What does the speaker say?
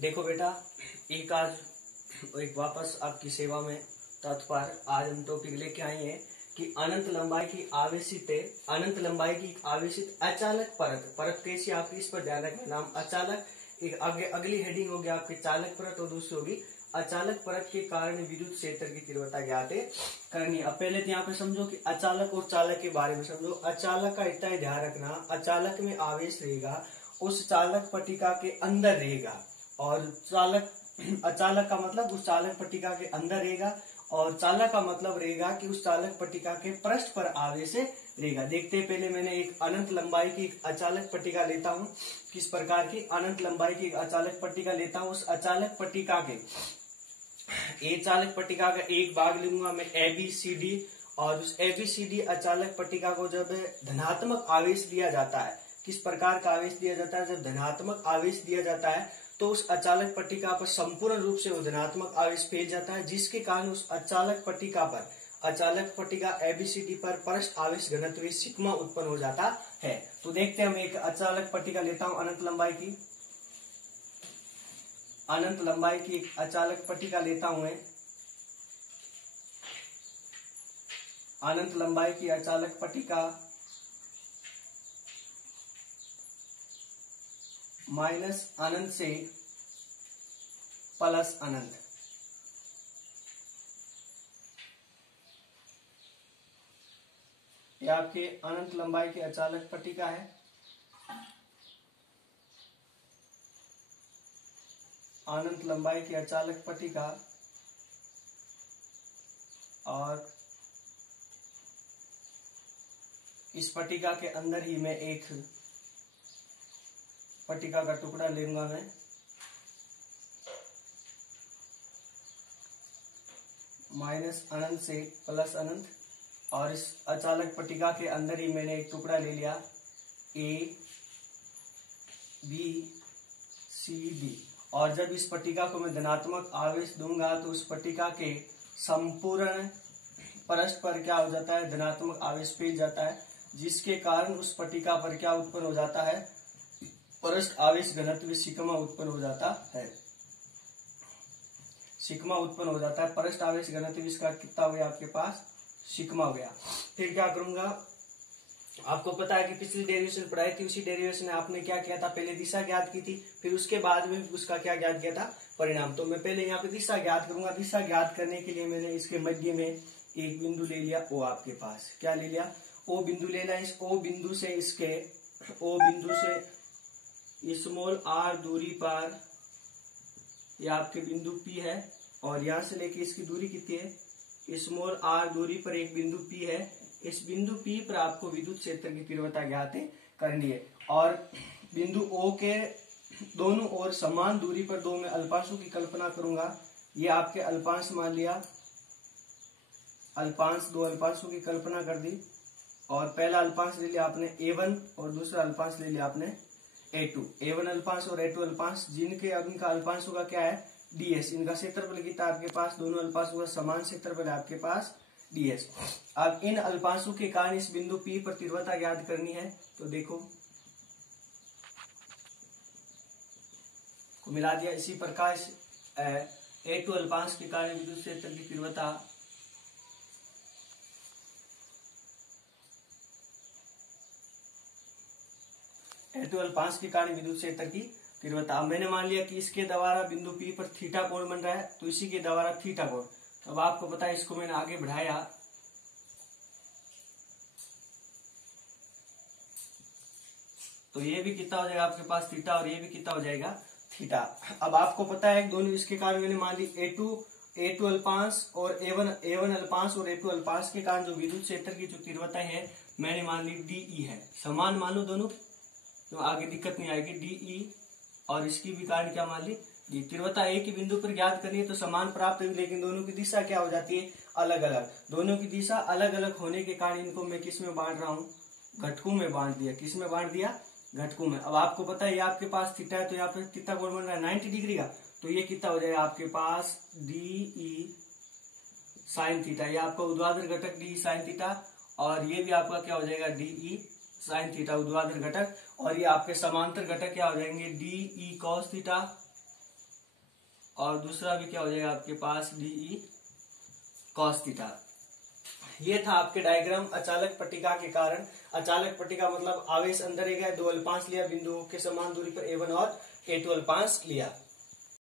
देखो बेटा, आज एक वापस आपकी सेवा में तत्पर। आज हम टॉपिक लेके आए हैं कि अनंत लंबाई की आवेशित अचालक परत कैसी आपकी, इस पर ध्यान रखना। नाम अचालक, एक आगे अगली हेडिंग होगी आपकी चालक परत और दूसरी होगी अचालक परत के कारण विद्युत क्षेत्र की तीव्रता ज्ञात करनी है। अब पहले तो यहाँ पे समझो कि अचालक और चालक के बारे में समझो। अचालक का इतना ही ध्यान रखना, अचालक में आवेश रहेगा उस चालक पट्टिका के अंदर रहेगा, और अचालक का मतलब उस चालक पट्टिका के अंदर रहेगा, और चालक का मतलब रहेगा कि उस चालक पट्टिका के पृष्ठ पर आवेश रहेगा। देखते हैं, पहले मैंने एक अनंत लंबाई की अचालक पट्टिका लेता हूं। किस प्रकार की अनंत लंबाई की अचालक पट्टिका लेता हूं। उस अचालक पट्टिका के चालक पट्टिका का एक भाग लूंगा मैं ABCD, और उस ABCD अचालक पट्टिका को जब धनात्मक आवेश दिया जाता है, किस प्रकार का आवेश दिया जाता है, जब धनात्मक आवेश दिया जाता है तो उस अचालक पट्टिका पर संपूर्ण रूप से वो धनात्मक आवेश फैल जाता है, जिसके कारण उस अचालक पट्टिका ABCD पर पृष्ठ आवेश घनत्व सिग्मा उत्पन्न हो जाता है। तो देखते हैं, हम एक अचालक पट्टिका लेता हूं अनंत लंबाई की एक अचालक पट्टिका लेता हूं मैं। अनंत लंबाई की अचालक पट्टिका माइनस अनंत से प्लस अनंत। ये आपके अनंत लंबाई की अचालक पट्टिका है। अनंत लंबाई की अचालक पट्टिका, और इस पट्टिका के अंदर ही मैं एक पट्टिका का टुकड़ा लूंगा मैं। माइनस अनंत से प्लस अनंत, और इस अचालक पट्टिका के अंदर ही मैंने एक टुकड़ा ले लिया ABCD, और जब इस पट्टिका को मैं धनात्मक आवेश दूंगा तो उस पट्टिका के संपूर्ण पृष्ठ पर क्या हो जाता है, धनात्मक आवेश फैल जाता है, जिसके कारण उस पट्टिका पर क्या उत्पन्न हो जाता है, पृष्ठ आवेश घनत्व सिग्मा उत्पन्न हो जाता है। सिग्मा उत्पन्न हो जाता है, पृष्ठ आवेश घनत्व इसका कितना हो गया आपके पास, सिग्मा हो गया। फिर क्या करूंगा, आपको पता है कि पिछली डेरिवेशन पढ़ाई थी, उसी डेरिवेशन में आपने क्या किया था, पहले दिशा ज्ञात की थी, फिर उसके बाद में उसका क्या ज्ञात किया था, परिणाम। तो मैं पहले यहाँ पे दिशा ज्ञात करूंगा। दिशा ज्ञात करने के लिए मैंने इसके मध्य में एक बिंदु ले लिया O, आपके पास क्या ले लिया, O बिंदु ले लिया। इस O बिंदु से स्मॉल r दूरी पर यह आपके बिंदु P है, और यहां से लेके इसकी दूरी कितनी है, स्मॉल r दूरी पर एक बिंदु P है। इस बिंदु P पर आपको विद्युत क्षेत्र की तीव्रता ज्ञात करनी है, और बिंदु O के दोनों ओर समान दूरी पर दो मैं अल्पांशों की कल्पना करूंगा। ये आपके अल्पांश मान लिया, दो अल्पांशों की कल्पना कर दी, और पहला अल्पांश ले लिया आपने A1 और दूसरा अल्पांश ले लिया आपने A2। A1 अल्पांश और A2 अल्पांश, जिनके अब इनका अल्पांशों का क्या है, DS। इनका क्षेत्रफल कितना आपके पास, दोनों अल्पांशों का समान क्षेत्रफल है आपके पास DS। अब इन अल्पांशों के कारण इस बिंदु P पर तीव्रता ज्ञात करनी है। तो देखो को मिला दिया। इसी प्रकार A2 अल्पांश के कारण विद्युत क्षेत्र की तीव्रता A2 अल्पांश के कारण विद्युत क्षेत्र की तीव्रता। मैंने मान लिया कि इसके द्वारा बिंदु P पर थीटा कोण बन रहा है, तो इसी के द्वारा थीटा कोण। अब आपको पता है, इसको मैंने आगे बढ़ाया, तो ये भी कितना हो जाएगा आपके पास थीटा, और ये भी कितना हो जाएगा थीटा। अब आपको पता है दोनों, इसके कारण मैंने मान ली A2 अल्पांश और A1 अल्पांश और A2 अल्पांश के कारण जो विद्युत क्षेत्र की जो तीव्रता है मैंने मान ली DE है। समान मान लो दोनों, तो आगे दिक्कत नहीं आएगी। DE और इसकी भी कारण क्या मान ली, ये तीव्रता एक ही बिंदु पर ज्ञात करनी है तो समान प्राप्त होगी, लेकिन दोनों की दिशा क्या हो जाती है, अलग अलग। दोनों की दिशा अलग अलग होने के कारण इनको मैं किस में बांट रहा हूं, घटकों में बांट दिया। किस में बांट दिया, घटकों में। अब आपको पता है ये आपके पास थीटा है, तो यहाँ पे कितना कोण बन रहा है, 90 डिग्री का। तो ये कितना हो जाएगा आपके पास DE साइन थीटा। ये आपका ऊर्ध्वाधर घटक DE साइन थीटा, और ये भी आपका क्या हो जाएगा DE साइन थीटा ऊर्ध्वाधर घटक, और ये आपके समांतर घटक क्या हो जाएंगे DE कॉस थीटा और दूसरा भी क्या हो जाएगा आपके पास DE cos थीटा। ये था आपके डायग्राम अचालक पट्टिका के कारण। अचालक पट्टिका मतलब आवेश अंदर गया, दो अल्पांश लिया, बिंदुओं के समान दूरी पर A1 और A2 अल्पांश लिया।